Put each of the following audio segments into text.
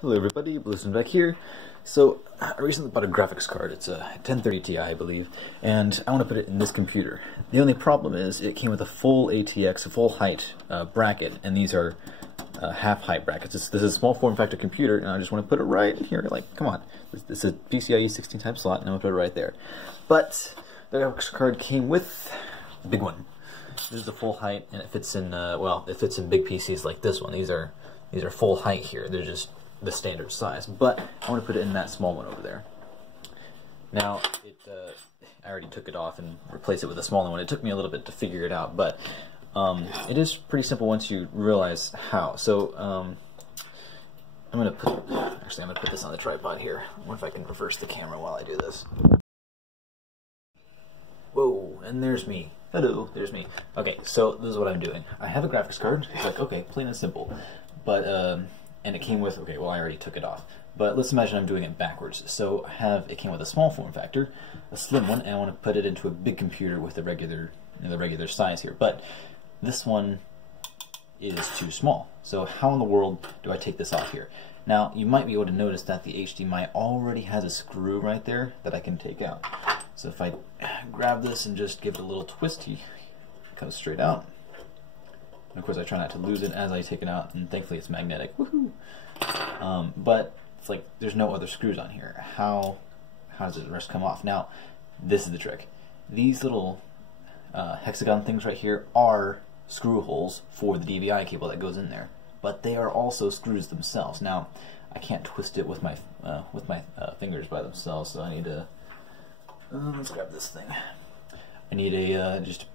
Hello everybody, Blueston back here. So, I recently bought a graphics card. It's a 1030 Ti, I believe, and I want to put it in this computer. The only problem is it came with a full ATX, a full height bracket, and these are half height brackets. This is a small form factor computer, and I just want to put it right here. Like, come on. This is a PCIe 16 type slot, and I'm going to put it right there. But the graphics card came with a big one. This is the full height, and it fits in, well, it fits in big PCs like this one. These are full height here. They're just the standard size, but I want to put it in that small one over there. Now, I already took it off and replaced it with a smaller one. It took me a little bit to figure it out, but it is pretty simple once you realize how. So I'm gonna put this on the tripod here. I wonder if I can reverse the camera while I do this. Whoa, and there's me. Hello, there's me. Okay, so this is what I'm doing. I have a graphics card. It's like, okay, plain and simple, but and it came with, okay, well, I already took it off. But let's imagine I'm doing it backwards. So it came with a small form factor, a slim one, and I want to put it into a big computer with the regular size here. But this one is too small. So how in the world do I take this off here? Now, you might be able to notice that the HDMI already has a screw right there that I can take out. So if I grab this and just give it a little twist, it comes straight out. And of course, I try not to lose it as I take it out, and thankfully it's magnetic. Woohoo! But it's like there's no other screws on here. How does the rest come off? Now, this is the trick. These little hexagon things right here are screw holes for the DVI cable that goes in there, but they are also screws themselves. Now, I can't twist it with my fingers by themselves, so I need to. Let's grab this thing. I need just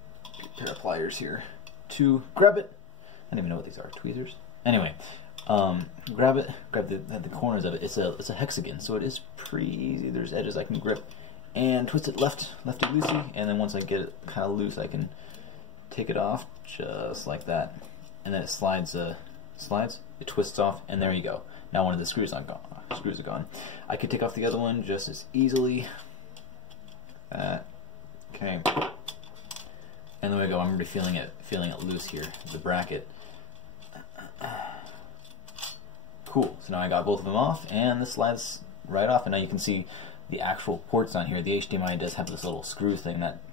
a pair of pliers here to grab it. I don't even know what these are, tweezers? Anyway, grab it, grab the corners of it. It's a hexagon, so it is pretty easy. There's edges I can grip and twist it lefty loosey, and then once I get it kind of loose, I can take it off just like that, and then it slides, it twists off, and there you go. Now one of the screws are gone. I could take off the other one just as easily. Okay. And there we go. I'm already feeling it loose here, the bracket. Cool. So now I got both of them off, and this slides right off. And now you can see the actual ports on here. The HDMI does have this little screw thing that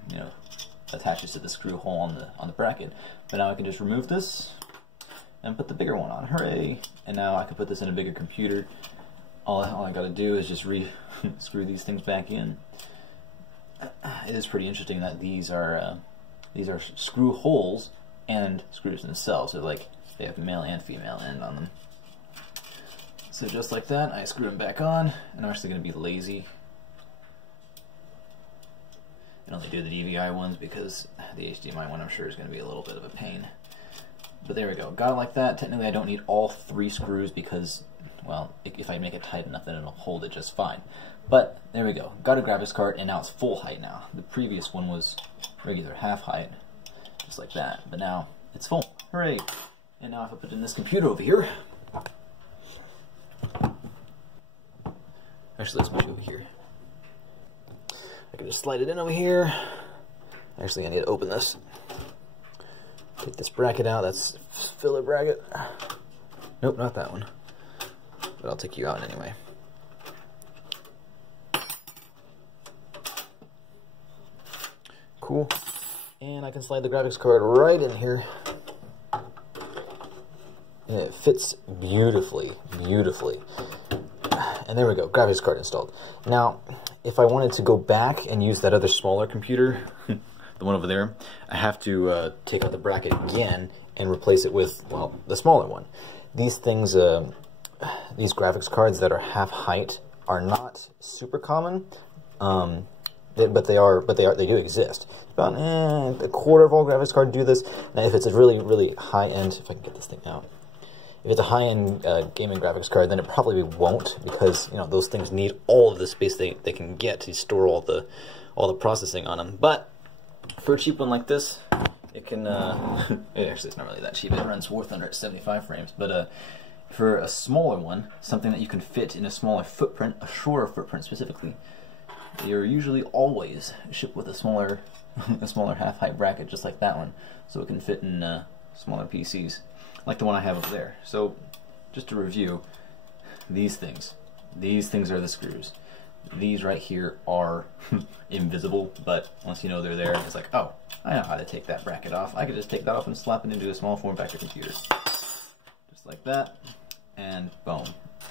attaches to the screw hole on the bracket. But now I can just remove this and put the bigger one on. Hooray! And now I can put this in a bigger computer. All I got to do is just screw these things back in. It is pretty interesting that these are screw holes and screws themselves. They're like, they have male and female end on them. So just like that, I screw them back on, and I'm actually going to be lazy and only do the DVI ones because the HDMI one I'm sure is going to be a little bit of a pain. But there we go. Got it like that. Technically I don't need all 3 screws because, well, if I make it tight enough then it'll hold it just fine. But there we go. Got a graphics card, and now it's full height now. The previous one was regular half height, just like that. But now it's full. Hooray! And now if I put it in this computer over here, actually let's move it over here. I can just slide it in over here. Actually, I need to open this. Take this bracket out. That's filler bracket. Nope, not that one. But I'll take you out anyway. Cool. And I can slide the graphics card right in here. And it fits beautifully, beautifully. And there we go, graphics card installed. Now, if I wanted to go back and use that other smaller computer, the one over there, I have to take out the bracket again and replace it with, well, the smaller one. These things, these graphics cards that are half height are not super common. But they do exist. About a quarter of all graphics cards do this. Now, if it's a really, really high-end, if I can get this thing out, if it's a high-end gaming graphics card, then it probably won't, because those things need all of the space they can get to store all the processing on them. But for a cheap one like this, it can. Actually, it's not really that cheap. It runs worth under 75 frames, but for a smaller one, something that you can fit in a smaller footprint, a shorter footprint specifically, you're usually always shipped with a smaller half-height bracket, just like that one, so it can fit in smaller PCs, like the one I have up there. So, just to review, these things are the screws. These right here are invisible, but once you know they're there, it's like, oh, I know how to take that bracket off. I could just take that off and slap it into a small form factor computer. Just like that, and boom,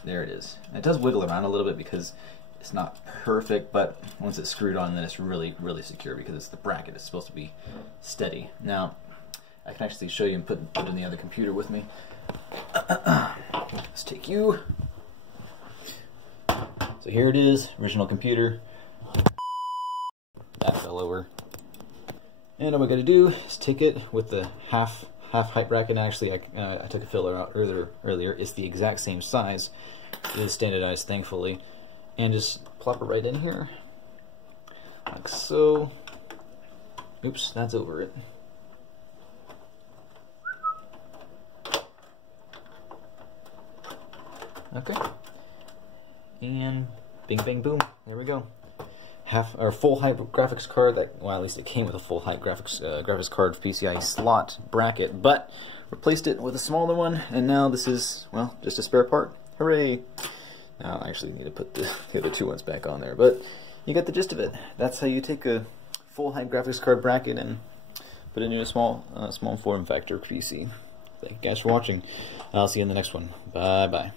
there it is. And it does wiggle around a little bit because it's not perfect, but once it's screwed on, then it's really, really secure because it's the bracket. It's supposed to be steady. Now, I can actually show you and put it in the other computer with me. Let's take you. So here it is, original computer. That fell over. And all we got to do is take it with the half height bracket. Actually, I took a filler out earlier. It's the exact same size. It is standardized, thankfully. And just plop it right in here, like so. Oops, that's over it. Okay. And bing, bang, boom. There we go. Full height graphics card. Well, at least it came with a full height graphics card PCIe slot bracket, but replaced it with a smaller one, and now this is, well, just a spare part. Hooray! Now I actually need to put the other two ones back on there, but you got the gist of it. That's how you take a full height graphics card bracket and put it into a small form factor PC. Thank you guys for watching. I'll see you in the next one. Bye bye.